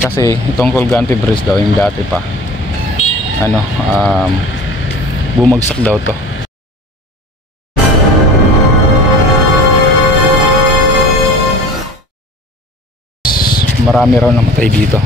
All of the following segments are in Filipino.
Kasi itong Colgante Bridge daw, yung dati pa, ano, bumagsak daw to. Marami raw namatay dito.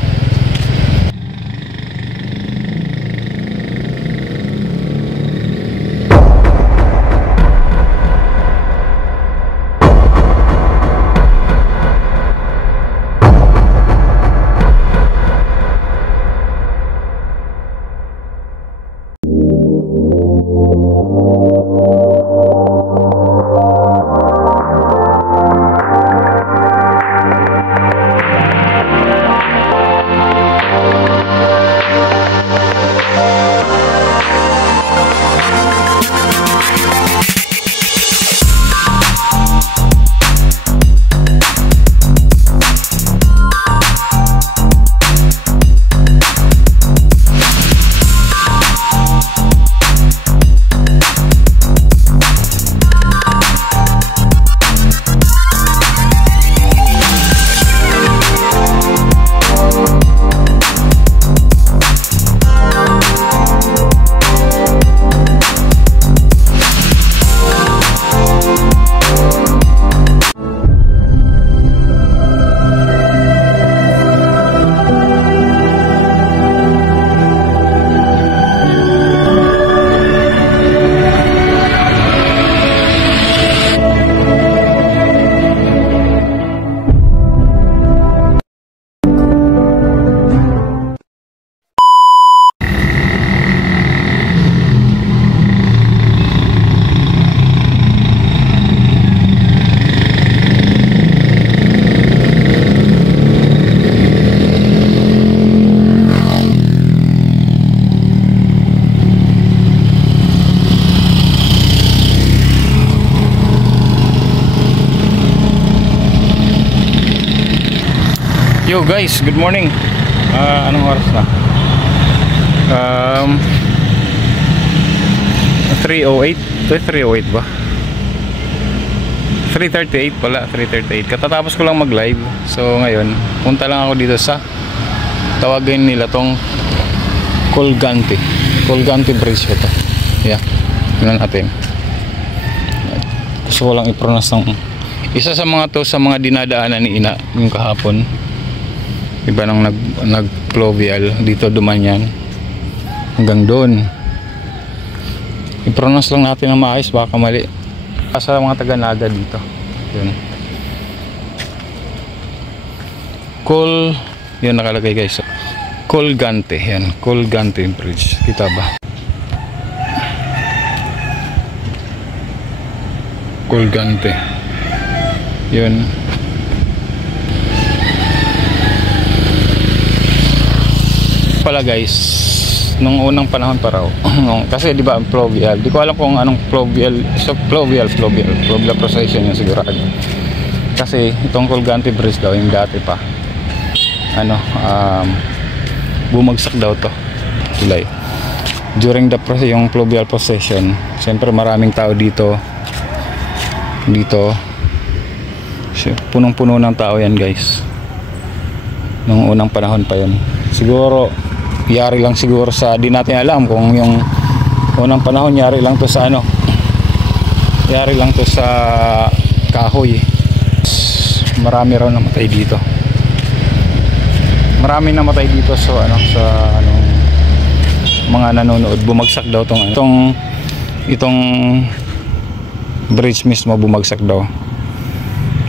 Yo guys, good morning. Anong oras na? 3:08. 3:08 ba? 3:38 pala, 3:38. Katatapos ko lang mag-live. So ngayon, punta lang ako dito sa tawagin nila tong Colgante Bridge ito. Yeah. Tingnan natin. Gusto ko lang i-pronounce ng isa sa mga to sa mga dinadaanan ni Ina yung kahapon. Iba nang nag-pluvial dito duman yan hanggang doon. I-pronounce lang natin ng maayos, baka mali sa mga taga-Naga dito. Yun. Yun nakalagay guys. Colgante, yan. Colgante Bridge. Kita ba? Colgante. Yun. Pala guys, nung unang panahon pa raw kasi di ba ang pluvial, di ko alam kung anong pluvial procession yung sigurado. Kasi itong Colgante Bridge daw, yung dati pa, ano, bumagsak daw to July during yung pluvial procession. Siyempre maraming tao dito punong-puno ng tao yan guys, nung unang panahon pa yan. Siguro yari lang siguro sa, di natin alam kung yung unang panahon yari lang to sa kahoy. Marami raw namatay dito. Marami namatay dito sa mga nanonood. Bumagsak daw itong bridge mismo, bumagsak daw,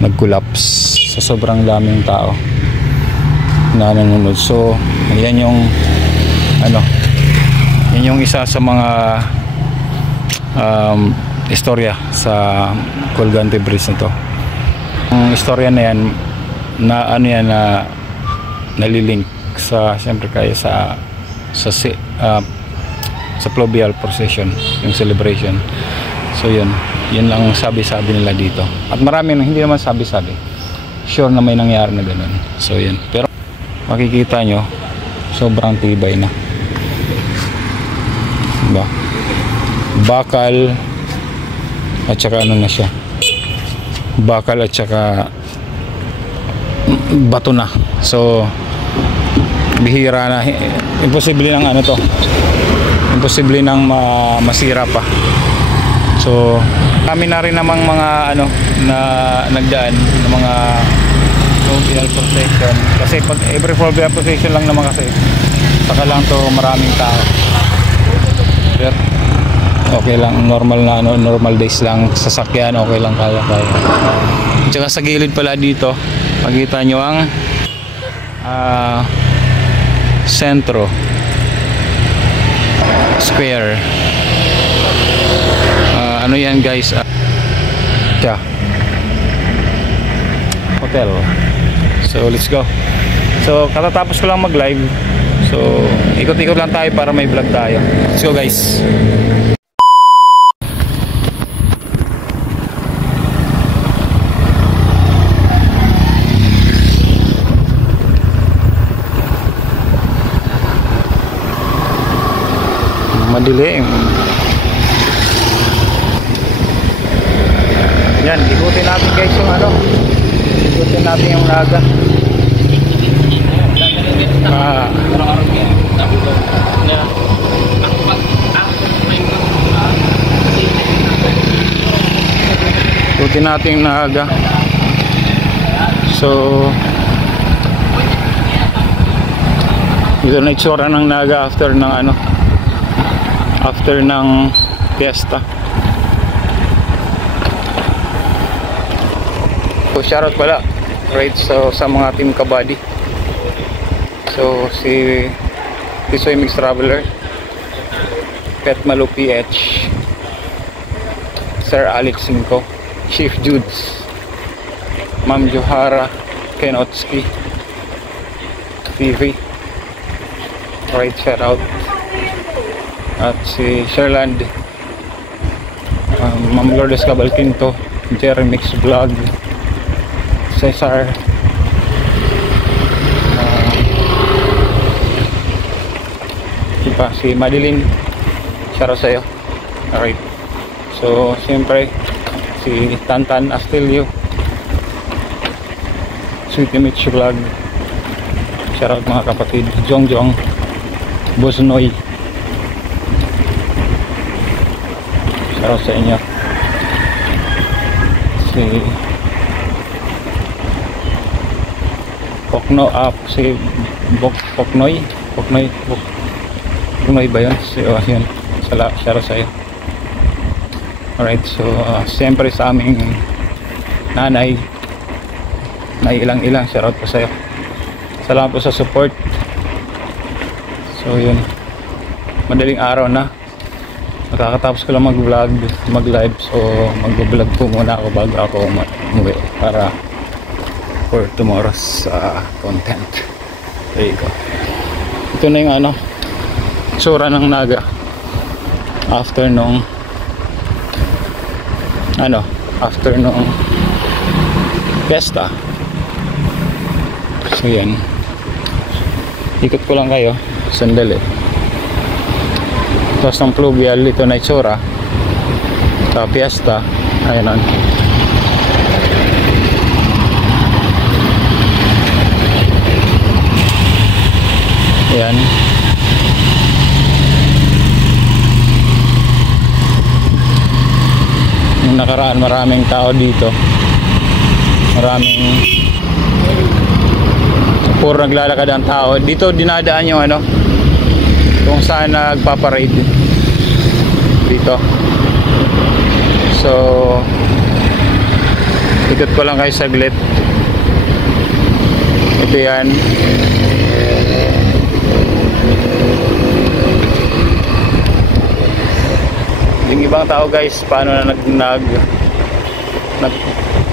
nag-collapse sa sobrang daming tao na nanonood. So yan yung yan yung isa sa mga istorya sa Colgante Bridge na to. Ang istorya na yan na nalilink sa, siyempre kaya sa pluvial procession, yung celebration. So yun lang sabi-sabi nila dito. At marami hindi naman sabi-sabi, sure na may nangyari na ganun. So yun, pero makikita nyo sobrang tibay na, diba? Bakal at saka ano na siya, bakal at saka bato na. So bihira na, imposible ng ano to, imposible nang masira pa. So kami na rin namang mga ano na nagdaan ng mga fluvial procession, kasi pag every fluvial procession lang naman, kasi saka lang to maraming tao. Pero okay lang, normal na ano, normal days lang, sasakyan okay lang, kaya. Tsaka sa gilid pala dito makita nyo ang Sentro Square. Ano yan guys, hotel. So let's go. So katatapos ko lang mag live, so ikot-ikot lang tayo para may vlog tayo. Let's go guys. Madilim. Yan, ikutin natin guys yung ano, ikutin natin yung Naga. Ikutin natin yung Naga. So ito na itsura ng Naga after ng ano, after ng fiesta. So shoutout pala, right, so sa mga team kabady. So si Tisoy Mix Traveler, Pet Malo PH, Sir Alex Cinco, Chief Judes, Ma'am Johara Kenotski TV, right, shoutout. At si Sherland, Ma'am Lourdes Cabalquinto, Jeremix Vlog, Cesar, si Madeline, shoutout sa'yo. Alright, so siyempre si Tantan Astilio, Sweetie Mitch Vlog, shoutout mga kapatid. Jongjong Bosnoy, shoutout sa inyo. Si Pokno, si Poknoy ba yun? Yun, shoutout sa iyo. Alright, so siyempre sa aming nanay na ilang shoutout po sa iyo. Salamat po sa support. So yun, madaling araw na, nakakatapos ko lang mag-vlog, mag-live. So mag-vlog po muna ako bago ako umuwi para for tomorrow's content. There you go. Ito na yung ano, tsura ng Naga after nung ano, after nung fiesta. So yan, ikot ko lang kayo sandali. Tapos ng fluvial, ito na itsura sa fiesta. Ayun, ayan. Yung nakaraan, maraming tao dito, maraming puro naglalakad ang tao dito. Dinadaan yung ano, kung saan nagpaparade dito. So ikot ko lang kayo saglit. Ito yan, yung ibang tao guys, paano na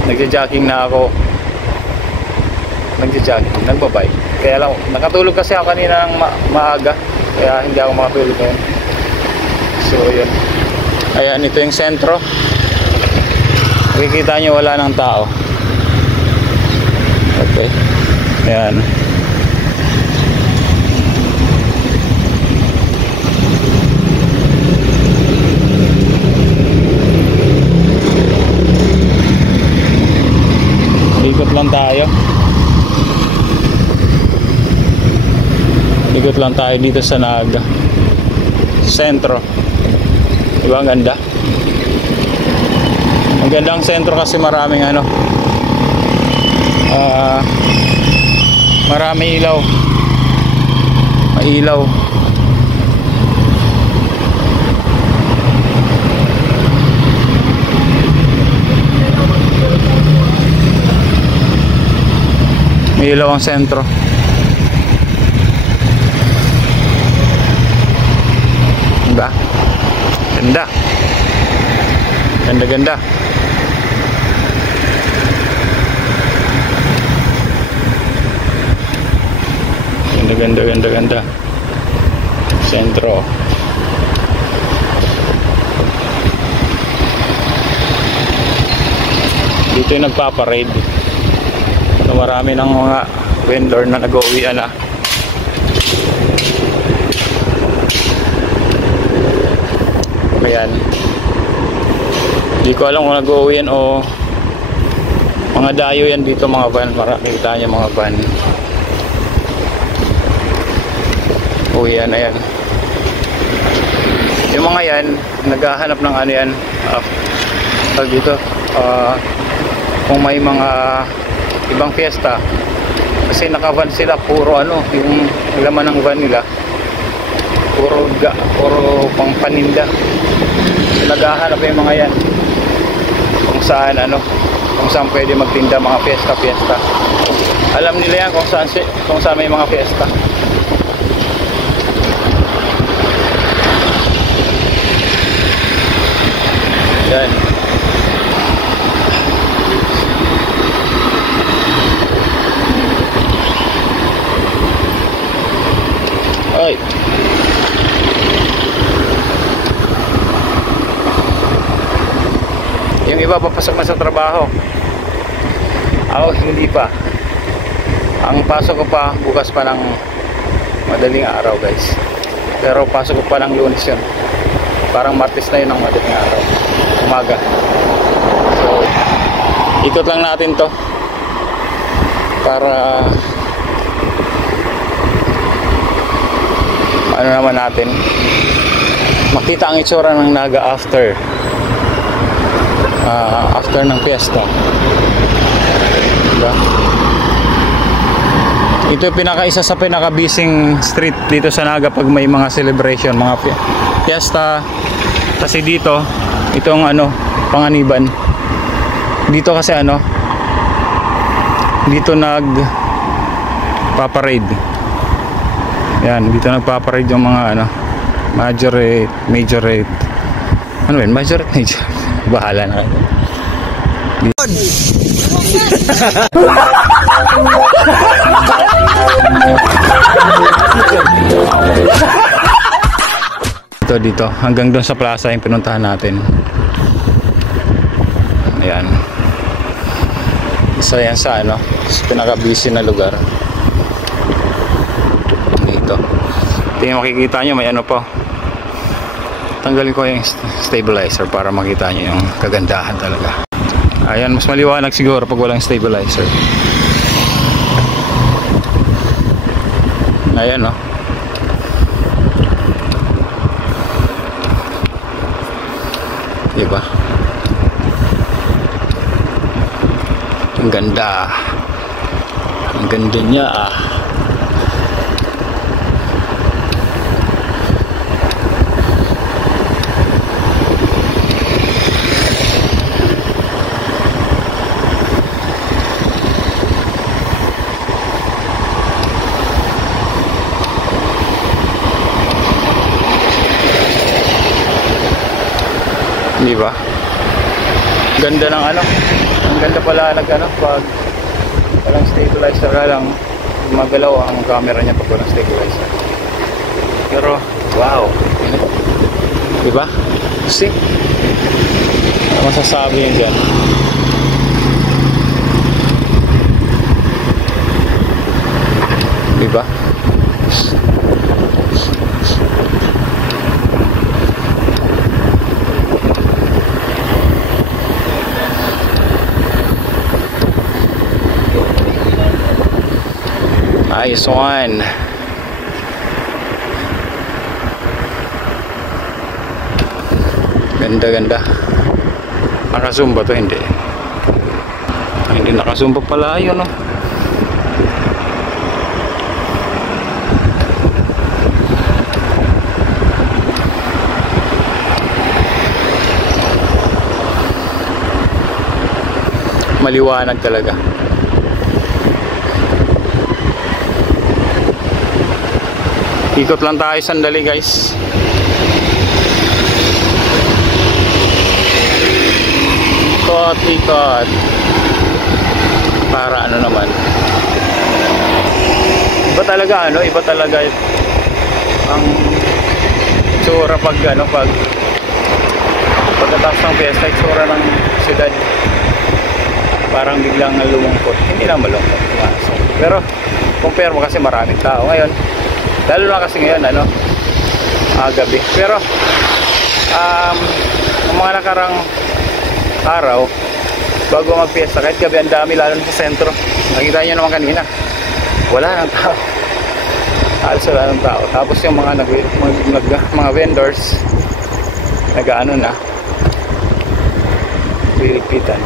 nagja-jogging na ako, nagbabike. Kaya lang, nakatulog kasi ako kanina ng maaga, kaya hindi ako makatulog ngayon. So yun, ayan, ito yung sentro. Makikita nyo wala ng tao. Okay, ayan. Ikot lang tayo. Ikot lang tayo dito sa Naga sentro. Diba ang ganda? Ang ganda ang sentro kasi maraming ano, marami ilaw, mailaw. May ilaw ang sentro. Diba? Ganda. Ganda ganda. Ganda. Sentro. Dito yung nagpaparade. So, marami ng mga vendor na nag-uwian na. Ayan. Hindi ko alam kung nag-uwian o mga dayo yan dito, mga van. Marami kita niya mga van. Uwian na yan. Yung mga yan, naghahanap ng ano yan, dito, kung may mga ibang fiesta, kasi naka-van sila, puro ano, yung laman ng van nila puro pang paninda. So, naghahanap yung mga yan kung saan ano, kung saan pwede magtinda mga fiesta. Alam nila yan kung saan may mga fiesta. Yan. Ay. Yung iba papasok na sa trabaho. Ako hindi pa. Ang pasok ko pa bukas pa ng madaling araw, guys. Pero pasok ko pa ng Lunes yun. Parang Martes na yun ang madaling araw. Umaga. So, ikot lang natin to para ano naman natin makita ang itsura ng Naga after ng fiesta. Diba? Ito yung isa sa pinaka-busy street dito sa Naga pag may mga celebration, mga fiesta. Kasi dito itong ano, Panganiban. Dito kasi ano, dito nagpaparade. Yan, dito nagpaparade yung mga ano, majorate. Ano yun? Major. Bahala na kayo. Dito hanggang doon sa plaza yung pinuntahan natin. Ayan. Isa yan sa ano, pinaka-busy na lugar. Dito. Ito yung makikita nyo, may ano po. Tanggalin ko yung stabilizer para makita nyo yung kagandahan talaga. Ayan, mas maliwanag siguro pag walang stabilizer. Ayan, no. Diba? Ang ganda. Ang ganda niya, Di ba? Ganda ng ano. Ang ganda pala ano pag walang stabilizer lang. Magalaw ang camera niya pag walang stabilizer. Pero wow. Di ba? See? Ano masasabi yun dyan? Di ba? Nice one. Ganda. Naka-zoom ba to? Hindi. Hindi naka-zoom pa pala. Ayun, no? Maliwanag talaga. Ikot lang tayo sandali, guys. Ikot para ano naman, iba talaga ang tsura pagkatapos ng fiesta, tsura ng siyudad parang biglang lumungkot. Hindi na malungkot, pero compare mo kasi maraming tao ngayon, lalo na kasi ngayon gabi. Pero ng mga nakarang araw bago magpiesta, kahit gabi ang dami, lalo na sa sentro. Nakita nyo naman kanina, wala ng tao, halos wala ng tao. Tapos yung mga mga vendors nag-ano na, piligpitan.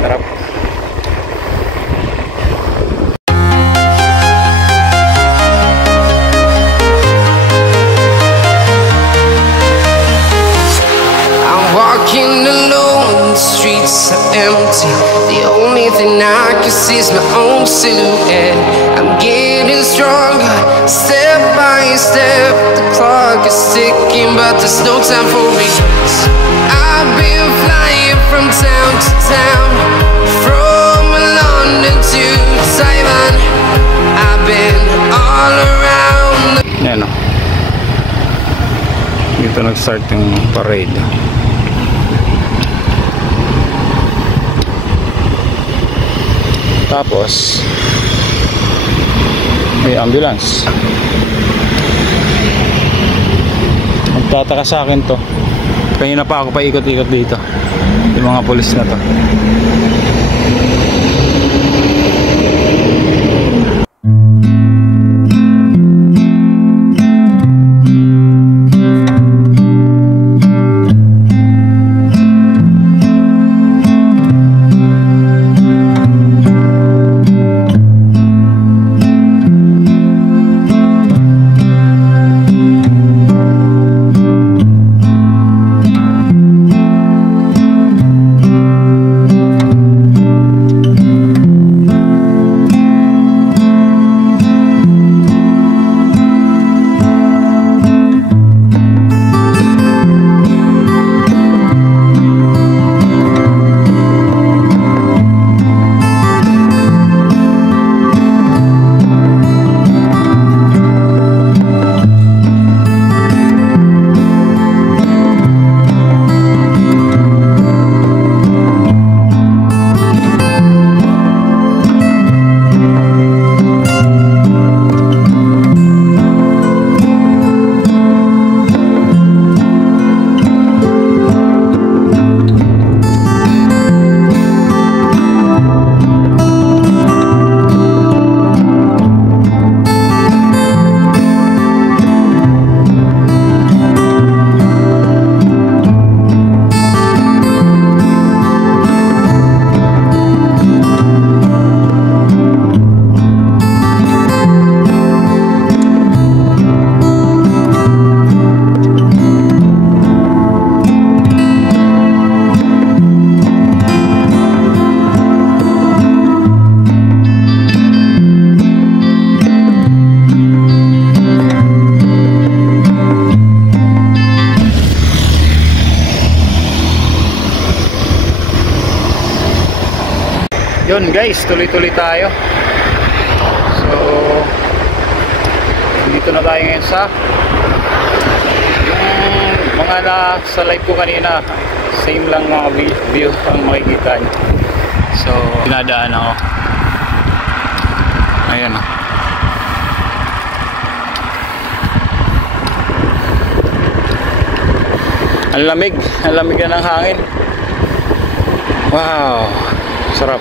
Sarap. Walking alone, the streets are empty. The only thing I can see is my own silhouette. I'm getting stronger, step by step. The clock is ticking, but there's no time for regrets. I've been flying from town to town, from London to Taiwan. I've been all around. Yan o. Dito nag-start yung parade. Tapos may ambulance. Magtataka sa akin to, kanina pa ako paikot-ikot dito, yung mga pulis na to. Yun guys, tuloy-tuloy tayo. So dito na tayo ngayon sa yung mga sa live ko kanina, same lang mga view ang makikita nyo. So dinadaan ako. Ayan o. Ang lamig na ng hangin. Wow, sarap.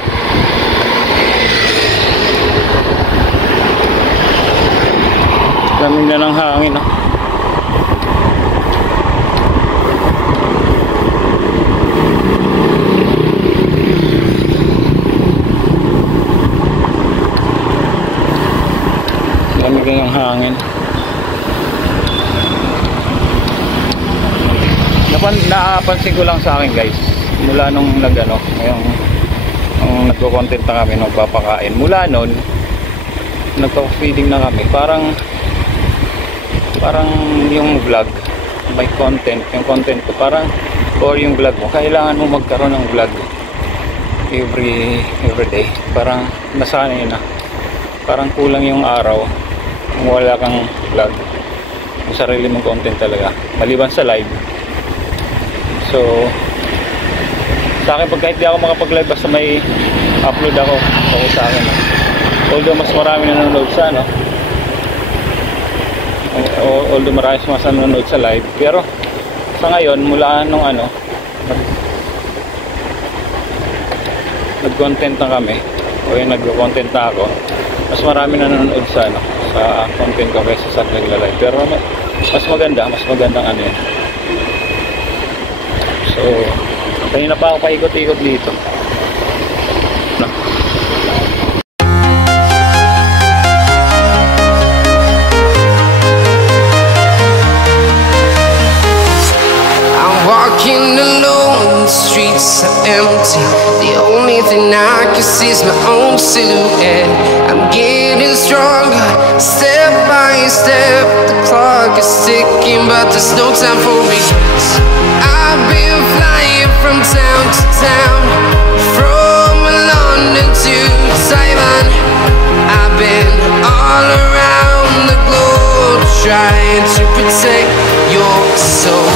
Lamig na ng hangin, no? talagang yung hangin. Napansin ko lang sa akin guys, mula nung nagano, ngayong nagko-content na kami, nagpapakain, mula nun nagpa-feeding na kami, parang yung vlog may content, yung content ko parang, or yung vlog mo, kailangan mo magkaroon ng vlog every day, parang nasanay na, parang kulang yung araw kung wala kang vlog, yung sarili mong content talaga, maliban sa live. So sa akin, pag kahit di ako makapag-live, basta may upload ako, okay sa akin. Although mas marami nanonood sa although marami mas nanonood sa live, pero sa ngayon, mula nung nag-content na kami, o yung nag-content na ako, mas marami nanonood sa sa content ko kaysa sa nagla-live. Pero mas magandang yun. So kanina pa ako paikot-ikot dito. No. I'm walking alone, the streets are empty. The only thing I can see is my own silhouette. I'm getting stronger, step by step. The clock is ticking, but there's no time for regrets. I've been flying from town to town, from London to Taiwan. I've been all around the globe, trying to protect your soul.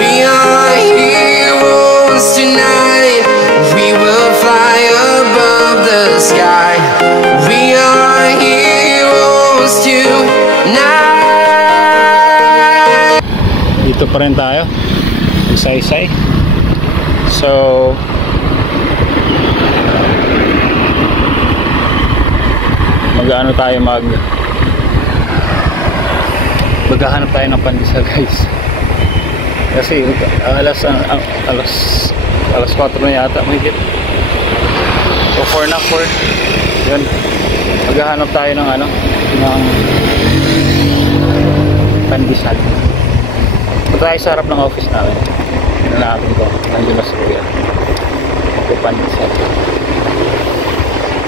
We are heroes tonight. We will fly above the sky. We are heroes tonight. Dito pa rin tayo, Saysay. So maghahanap tayo maghahanap tayo ng pandesal guys, kasi alas 4 na yata mahigit, so 4 yun, maghahanap tayo ng ng pandesal. Punta tayo sa harap ng office namin, natin ko, nandiyon na si Kuya magpapandesal,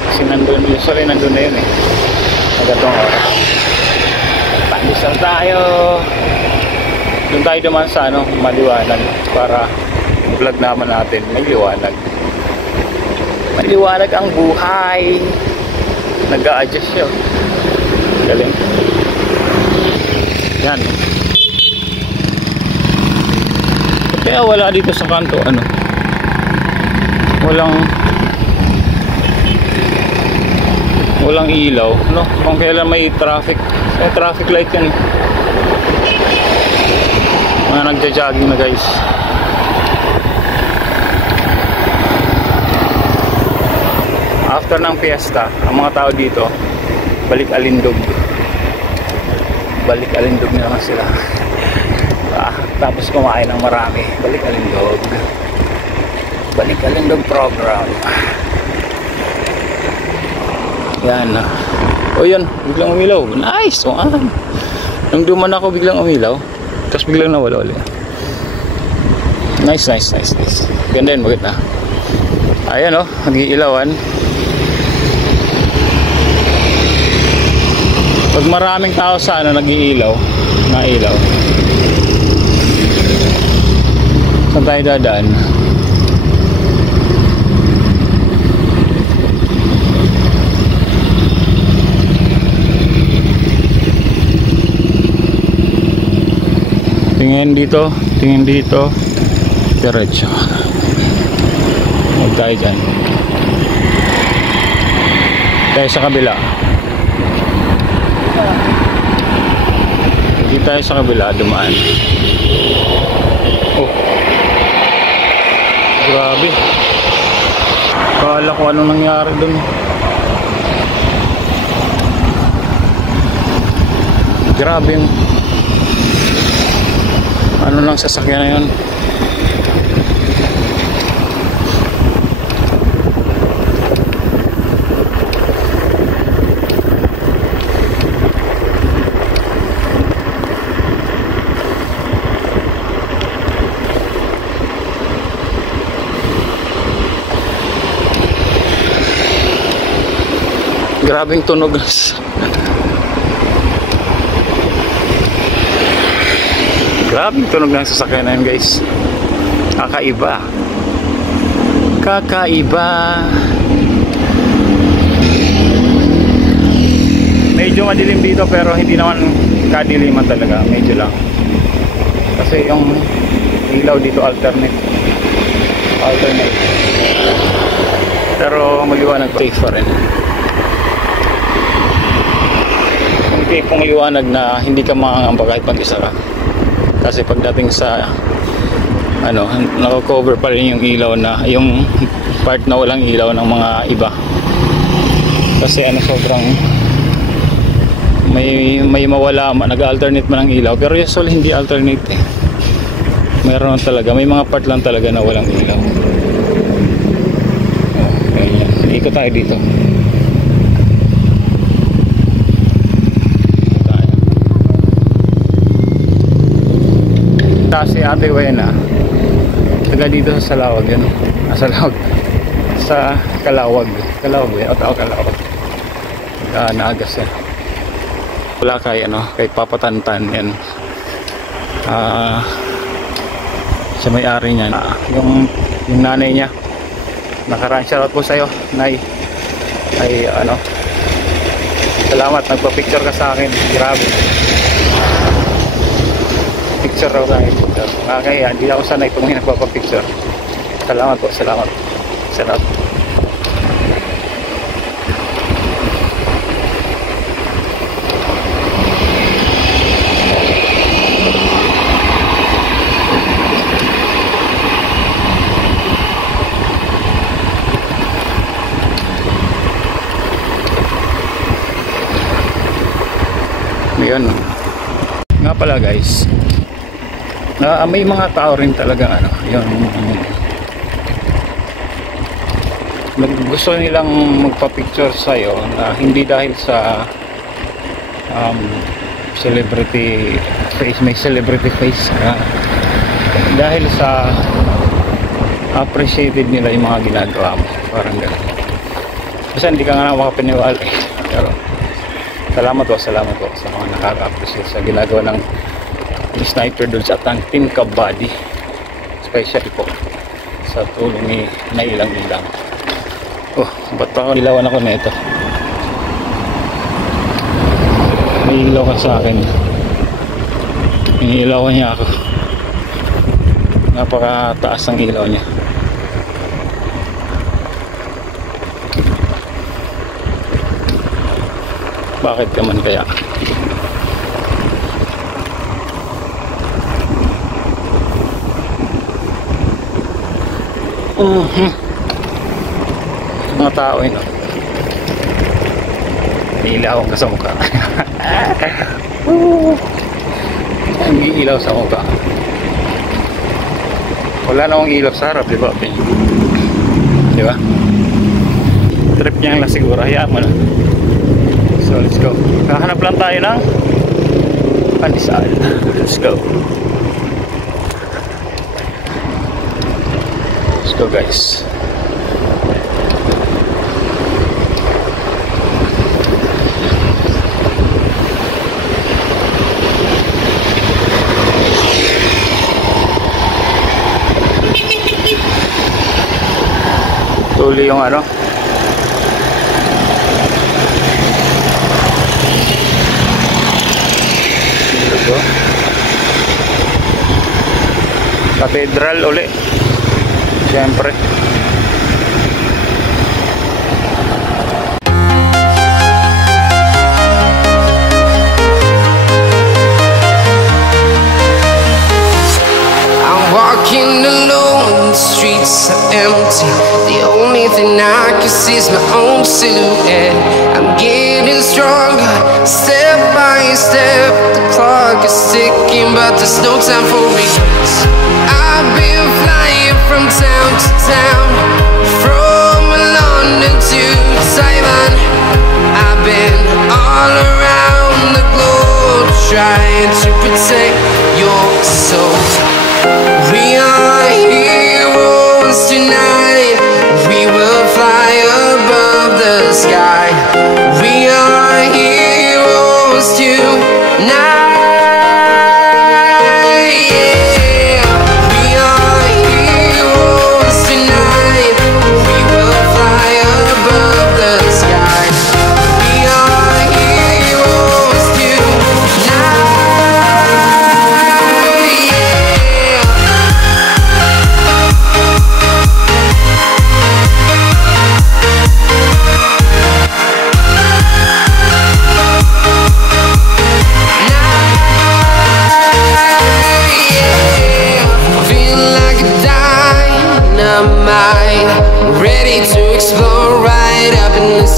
kasi nandun na yun magatong oras. Pandesal tayo, doon tayo duman sa maliwanag, para vlog naman natin may liwanag ang buhay. Nag-a-adjust yun, galing yan. Kaya wala dito sa kanto walang ilaw, kung kailan may traffic light yan, mga nagja-jogging na guys. After ng fiesta, ang mga tao dito balik alindog na naman sila, tapos kumain ng marami, balik alindog program. Yan o yan, biglang umilaw, nice. Nung duman ako biglang umilaw, tapos biglang nawala ulit. Nice. Ganda yun, maganda. Ayan nag-iilawan. Pag maraming tao sa nag-iilaw, nailaw. Saan tayo dadaan? Tingin dito, diretso. Huwag tayo dyan, tayo sa kabila. Hindi tayo sa kabila dumaan. Grabe, kala ko anong nangyari dun. Grabe yung ng sasakyan na yun. Grabing tunog. Grabing tunog ng sasakyan na yun, guys. Kakaiba. Kakaiba. Medyo madilim dito pero hindi naman kadiliman talaga. Medyo lang. Kasi yung ilaw dito alternate. Pero maliwanag safe pa rin. Yung tipong liwanag na hindi ka makakamba kahit mag-isa ka. Kasi pagdating sa ano, naka-cover pa rin yung ilaw na yung part na walang ilaw ng mga iba. Kasi ano, sobrang may mawala, nag-alternate man ang ilaw, pero usually hindi alternate eh. Meron talaga, may mga part lang talaga na walang ilaw. Okay, ikot tayo dito. Kasi Ate Wena taga dito sa Salawag yun. Salawag sa Kalawag o Kalawag Nagas yan. Wala kay ano, kay Papatantan yan. Sa may-ari niyan, yung nanay niya. Nakaraan, shoutout po sa'yo, Nay. Ay ano, salamat, nagpa-picture ka sa akin. Grabe. Picture raw tayo. Kaya hindi ako sanay kung nagpapapicture. Salamat po, salamat. Salamat. Ngayon, nga pala guys, may mga tao rin talaga ano, yung gusto nilang magpa-picture sa'yo na hindi dahil sa celebrity face, may celebrity face, dahil sa appreciated nila yung mga ginagawa mo, parang gano'n. Kasi hindi ka nga makapiniwala eh. Pero salamat po sa mga nakaka-appreciate sa ginagawa ng Sniper Dudes at ang Team Kabady, especially po sa tulong ni Nailang-ilang. Oh, ba't pa ako nilawan ako na ito? May ilaw ka sa akin. Inilawan niya ako. Napakataas ang ilaw niya. Bakit naman kaya? Mga tao yun, no? Ilaw ka sa mukha. Ang ilaw sa mukha. Wala na akong ilaw sa harap, di ba? Di ba? Trip niya lang siguro, hayaan mo na. So let's go. Kahanap lang tayo ng pandesal. Let's go. Let's go guys. Tuloy yung ano, Cathedral uli siyempre. I'm walking alone, the streets are empty. The only thing I can see is my own silhouette. I'm getting stronger, step by step. The clock is ticking, but there's no time for regrets. I've been flying from town to town, from London to Taiwan. I've been all around the globe, trying to protect your soul. We are heroes tonight. We will fly above the sky.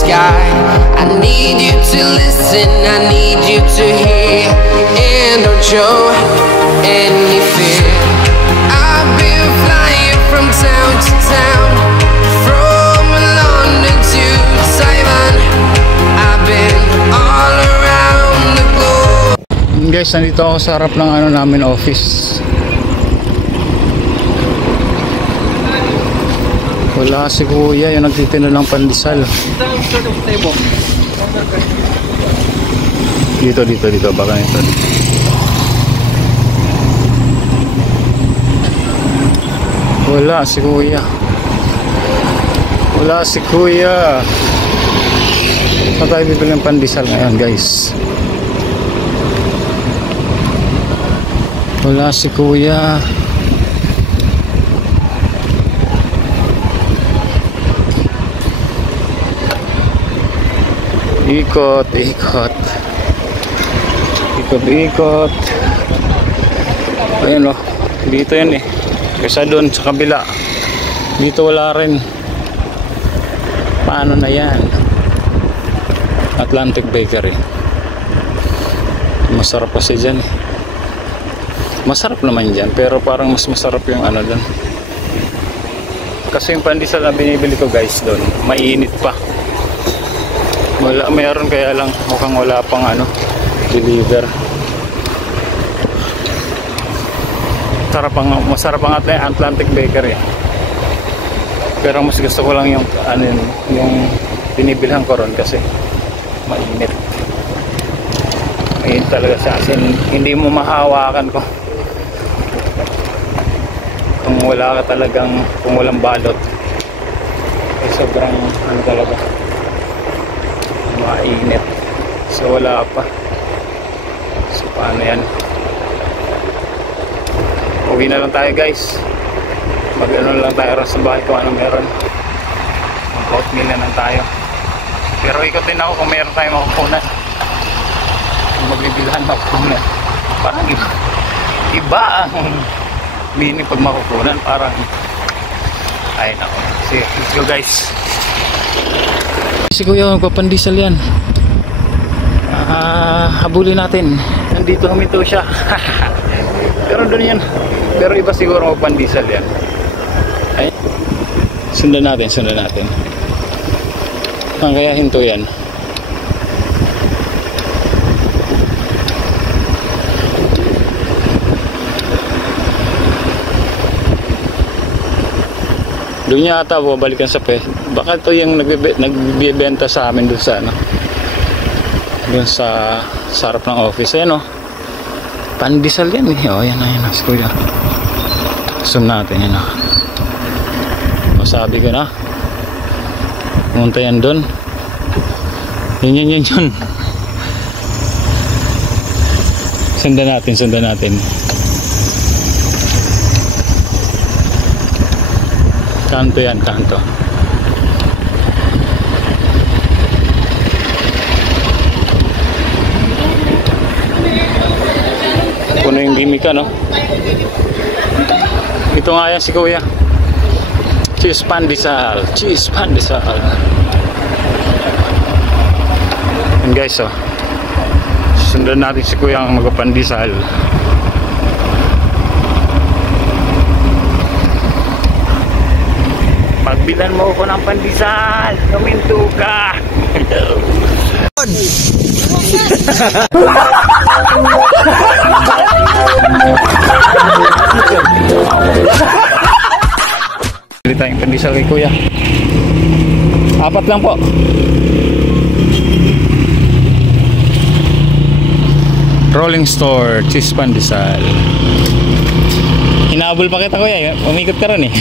sky. I need you to listen, I need you to hear, and don't show any fear. I've been flying from town to town, from London to Taiwan. I've been all around the globe. Guys, nandito ako sa harap ng ano namin office. Wala si kuya, yung nagtitinda ng pandesal. Dito, baka nito. Wala si kuya. Saan tayo bibili ng pandesal ngayon, guys? Wala si kuya. Ikot. Ayan o, dito yan eh. Kaysa doon sa kabila, dito wala rin. Paano na yan? Atlantic Bakery. Masarap kasi dyan eh. Masarap naman dyan, pero parang mas masarap yung ano doon. Kasi yung pandesal na binibili ko, guys, doon mainit pa. Mayroon, kaya lang mukhang wala pang ano, deliver. Masarap ang Atlantic Bakery. Pero mas gusto ko lang yung ano, yung binibilhan ko ron kasi mainit. Mainit talaga siya, as in, hindi mo mahawakan ko. Kung walang balot, eh, sobrang ano talaga, mainit. So wala pa. So paano yan? Uwi na lang tayo, guys. Mag-ano lang tayo rin sa bahay kung ano meron. Mag-oatmeal na lang tayo. Pero ikot din ako kung meron tayong makukunan. Kung magbibilhan makukunan, parang iba ang meaning pag makukunan. Parang ay nako. Sige, let's go, guys. Si kuya magpapandesal yan. Habulin natin. Nandito huminto siya. Pero doon yan. Pero iba siguro magpandesal yan. Ay, sundan natin. Kaya hinto yan. Doon yata balikan sa baka ito yung nagbibenta sa amin doon sa ano, doon sa sarap ng office. Ayan o, pandesal yan eh. O yan na kuya. Zoom natin yan o. Masabi ko na pumunta yan doon. Yun. Sundan natin. Kanto yan, kanto. Puno yung gimmick, no? Ito nga yan si kuya. Cheese pandesal. And guys, oh, sundan natin si kuya ang magpapandesal. Pagbilan mo ko ng pandesal, kuminto ka. Bili tayong pandesal kay kuya. 4 lang po. Rolling store, cheese pandesal. Hinabol pa kita kuya, umikot ka ron eh.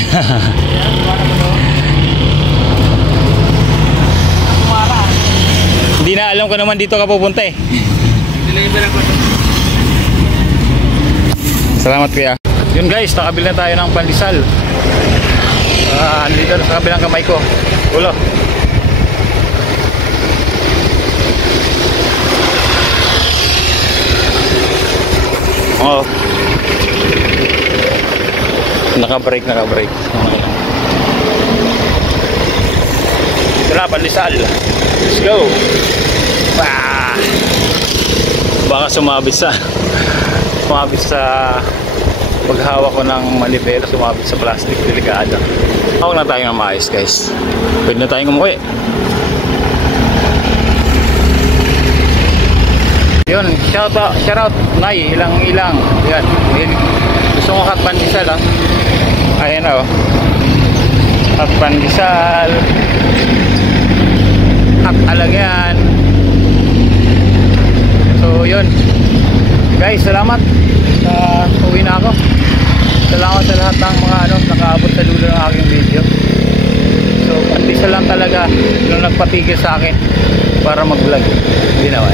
Hindi na alam ko naman dito ka pupunta eh. Salamat kuya. Yun guys, nakabili na tayo ng pandesal. Andito sa kabilang kamay ko. Ulo. Oh. Naka-break. Okay. Ito na, pandesal. Let's go. Ah! Baka sumabit sa paghawak ko ng manibela, sumabit sa plastic, delikado. Hawak na tayo ng maayos, guys. Pwede na tayong umuwi. Yun, shout out Nay, ilang yan. Gusto mo hot pandesal, ha? Ayan na, oh. Hot pandesal, hot alagyan. So yun guys, salamat sa uwi na ako. Salamat sa lahat ng mga nakaabot sa dulo ng aking video. So pandesal lang talaga yung nagpatigil sa akin para mag vlog. Hindi naman.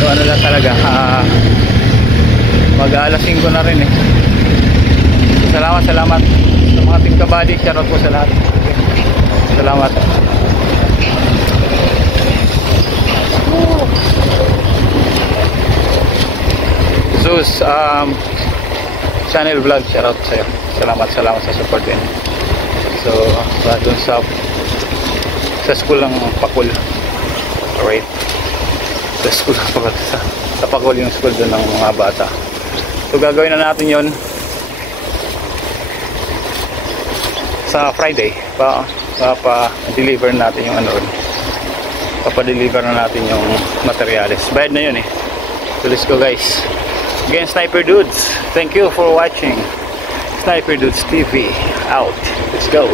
So ano lang talaga, mag-aalasin ko na rin eh. So, salamat sa mga team kabady. Shoutout po sa lahat. Salamat. Zeus channel vlog, shoutout sa'yo. Salamat sa support din. So dun sa school ng Pakul. Alright, sa school ng Pakul, sa Pakul yung school dun ng mga bata. So gagawin na natin yon sa Friday. Pa-deliver natin yung papadeliver na natin yung materials. Bayad na yun eh. So let's go, guys. Again, Sniper Dudes, thank you for watching. Sniper Dudes TV out. Let's go.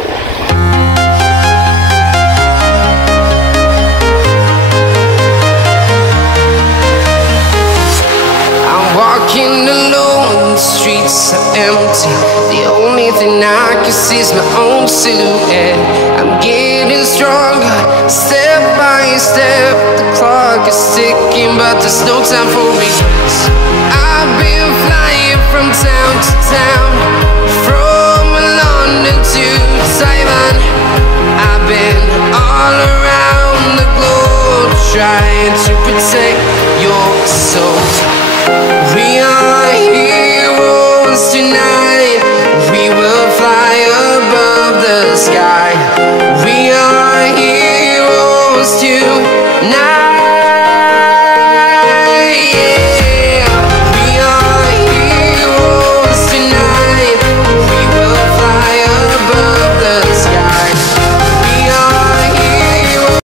I'm walking alone, the streets are empty. The only thing I can see is my own silhouette. I'm getting stronger, step by step. The clock is ticking, but there's no time for regrets. I've been flying from town to town, from London to Taiwan. I've been all around the globe, trying to protect your soul. We are heroes tonight. We will fly above the sky.